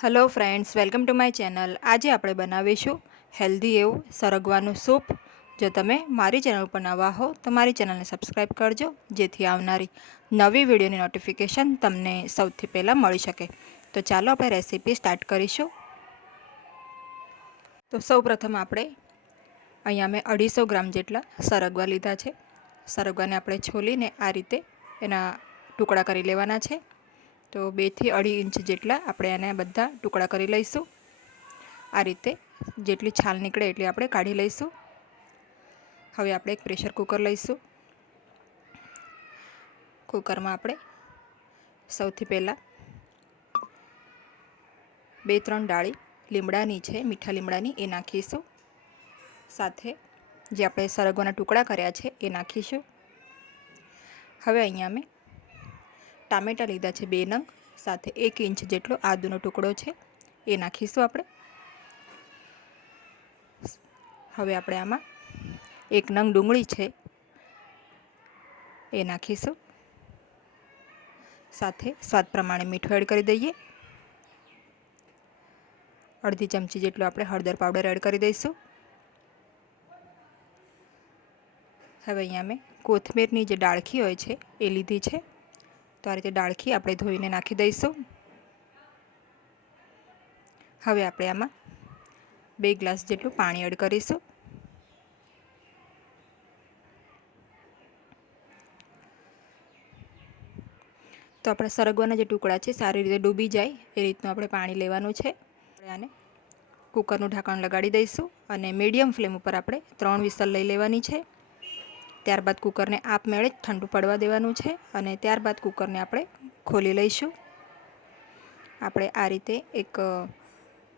Hello friends welcome to my channel આજે આપણે બનાવીશું હેલ્ધી એવું સરગવાનું સૂપ. જો તમે મારી ચેનલ ઉપર નવા હો, તો મારી ચેનલને સબસ્ક્રાઈબ કરજો, જેથી આવનારી નવી વિડીયોની નોટિફિકેશન તમને સૌથી પહેલાં મળી શકે. તો ચાલો આપણે રેસીપી સ્ટાર્ટ કરીશું. તો સૌ પ્રથમ આપણે અહીંયા મેં અઢીસો ગ્રામ જેટલા સરગવા લીધા છે. સરગવાને આપણે છોલીને આ રીતે એના ટુકડા કરી લેવાના છે. તો બેથી અઢી ઇંચ જેટલા આપણે એને બધા ટુકડા કરી લઈશું. આ રીતે જેટલી છાલ નીકળે એટલી આપણે કાઢી લઈશું. હવે આપણે એક પ્રેશર કુકર લઈશું. કુકરમાં આપણે સૌથી પહેલાં બે ત્રણ ડાળી લીમડાની છે, મીઠા લીમડાની, એ નાખીશું. સાથે જે આપણે સરગવાના ટુકડા કર્યા છે, એ નાખીશું. હવે અહીંયા મેં ટામેટાં લીધા છે બે નંગ, સાથે એક ઇંચ જેટલો આદુનો ટુકડો છે. એ નાખીશું આપણે. હવે આપણે આમાં એક નંગ ડુંગળી છે, એ નાખીશું. સાથે સ્વાદ પ્રમાણે મીઠું એડ કરી દઈએ. અડધી ચમચી જેટલો આપણે હળદર પાવડર એડ કરી દઈશું. હવે અહીંયા મેં કોથમીરની જે ડાળખી હોય છે, એ લીધી છે. તો આ રીતે ડાળખી આપણે ધોઈને નાખી દઈશું. હવે આપણે આમાં બે ગ્લાસ જેટલું પાણી એડ કરીશું. તો આપણા સરગવાના જે ટુકડા છે, સારી રીતે ડૂબી જાય, એ રીતનું આપણે પાણી લેવાનું છે. આને કુકરનું ઢાંકણ લગાડી દઈશું અને મીડિયમ ફ્લેમ ઉપર આપણે ત્રણ વિસલ લઈ લેવાની છે. ત્યારબાદ કુકરને આપમેળે ઠંડુ પડવા દેવાનું છે અને ત્યારબાદ કુકરને આપણે ખોલી લઈશું. આપણે આ રીતે એક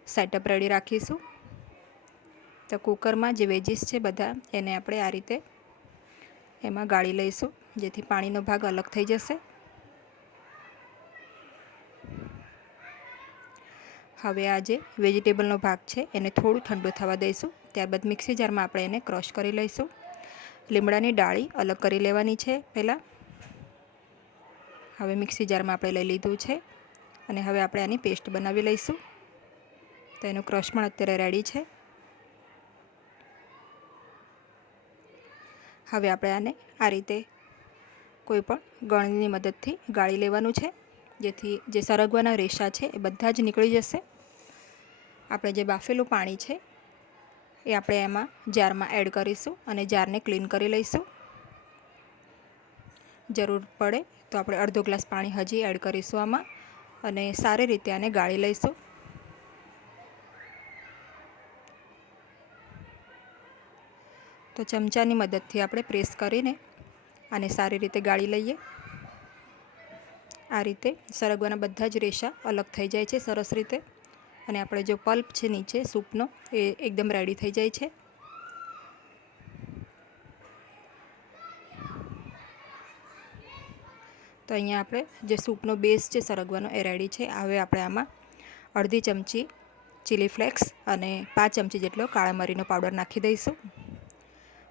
સેટઅપ રેડી રાખીશું. તો કુકરમાં જે વેજીસ છે બધા એને આપણે આ રીતે એમાં ગાળી લઈશું, જેથી પાણીનો ભાગ અલગ થઈ જશે. હવે આ જે વેજીટેબલનો ભાગ છે એને થોડું ઠંડુ થવા દઈશું, ત્યારબાદ મિક્સી જારમાં આપણે એને ક્રશ કરી લઈશું. લીમડાની ડાળી અલગ કરી લેવાની છે પહેલાં. હવે મિક્સી જારમાં આપણે લઈ લીધું છે અને હવે આપણે આની પેસ્ટ બનાવી લઈશું. તો એનું ક્રશ પણ અત્યારે રેડી છે. હવે આપણે આને આ રીતે કોઈ પણ ગળણીની મદદથી ગાળી લેવાનું છે. જેથી જે સરગવાના રેશા છે એ બધા જ નીકળી જશે. આપણે જે બાફેલું પાણી છે એ આપણે એમાં જારમાં એડ કરીશું અને જારને ક્લીન કરી લઈશું. જરૂર પડે તો આપણે અડધો ગ્લાસ પાણી હજી એડ કરીશું આમાં અને સારી રીતે આને ગાળી લઈશું. તો ચમચાની મદદથી આપણે પ્રેસ કરીને આને સારી રીતે ગાળી લઈએ. આ રીતે સરગવાના બધા જ રેશા અલગ થઈ જાય છે સરસ રીતે. અને આપણે જો પલ્પ છે નીચે, સૂપનો, એ એકદમ રેડી થઈ જાય છે. તો અહીંયા આપણે જે સૂપનો બેઝ છે, સરગવાનો, એ રેડી છે. હવે આપણે આમાં અડધી ચમચી ચીલી ફ્લેક્સ અને પાંચ ચમચી જેટલો કાળા મરીનો પાવડર નાખી દઈશું.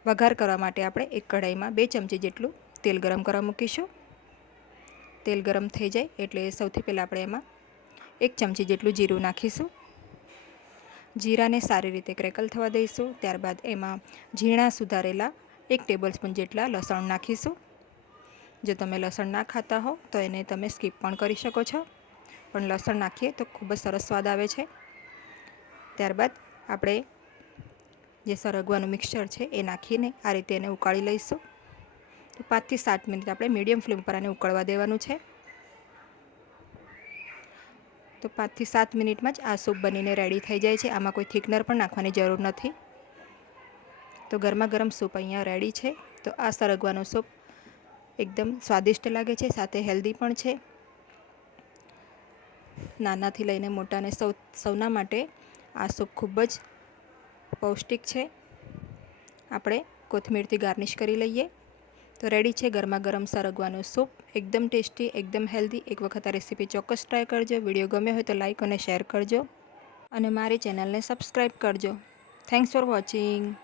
વઘાર કરવા માટે આપણે એક કઢાઈમાં બે ચમચી જેટલું તેલ ગરમ કરવા મૂકીશું. તેલ ગરમ થઈ જાય એટલે સૌથી પહેલાં આપણે એમાં એક ચમચી જેટલું જીરું નાખીશું. જીરાને સારી રીતે ક્રેકલ થવા દઈશું. ત્યારબાદ એમાં ઝીણા સુધારેલા એક ટેબલસ્પૂન જેટલા લસણ નાખીશું. જો તમે લસણ ના ખાતા હો, તો એને તમે સ્કીપ પણ કરી શકો છો. પણ લસણ નાખીએ તો ખૂબ જ સરસ સ્વાદ આવે છે. ત્યારબાદ આપણે જે સરગવાનું મિક્સચર છે એ નાખીને આ રીતે એને ઉકાળી લઈશું. તો પાંચથી સાત મિનિટ આપણે મીડિયમ ફ્લેમ પર આને ઉકળવા દેવાનું છે. તો પાંચથી સાત મિનિટમાં જ આ સૂપ બનીને રેડી થઈ જાય છે. આમાં કોઈ થિકનર પણ નાખવાની જરૂર નથી. તો ગરમા ગરમ સૂપ અહીંયા રેડી છે. તો આ સરગવાનો સૂપ એકદમ સ્વાદિષ્ટ લાગે છે, સાથે હેલ્ધી પણ છે. નાનાથી લઈને મોટાને સૌ, સૌના માટે આ સૂપ ખૂબ જ પૌષ્ટિક છે. આપણે કોથમીરથી ગાર્નિશ કરી લઈએ. તો રેડી છે ગરમા ગરમ સરગવાનું સૂપ એકદમ ટેસ્ટી એકદમ હેલ્ધી એક વખત આ રેસીપી ચોક્કસ ટ્રાય કરજો. વીડિયો ગમે હોય તો લાઇક અને શેર કરજો. અને મારી ચેનલને સબસ્ક્રાઈબ કરજો. Thanks for watching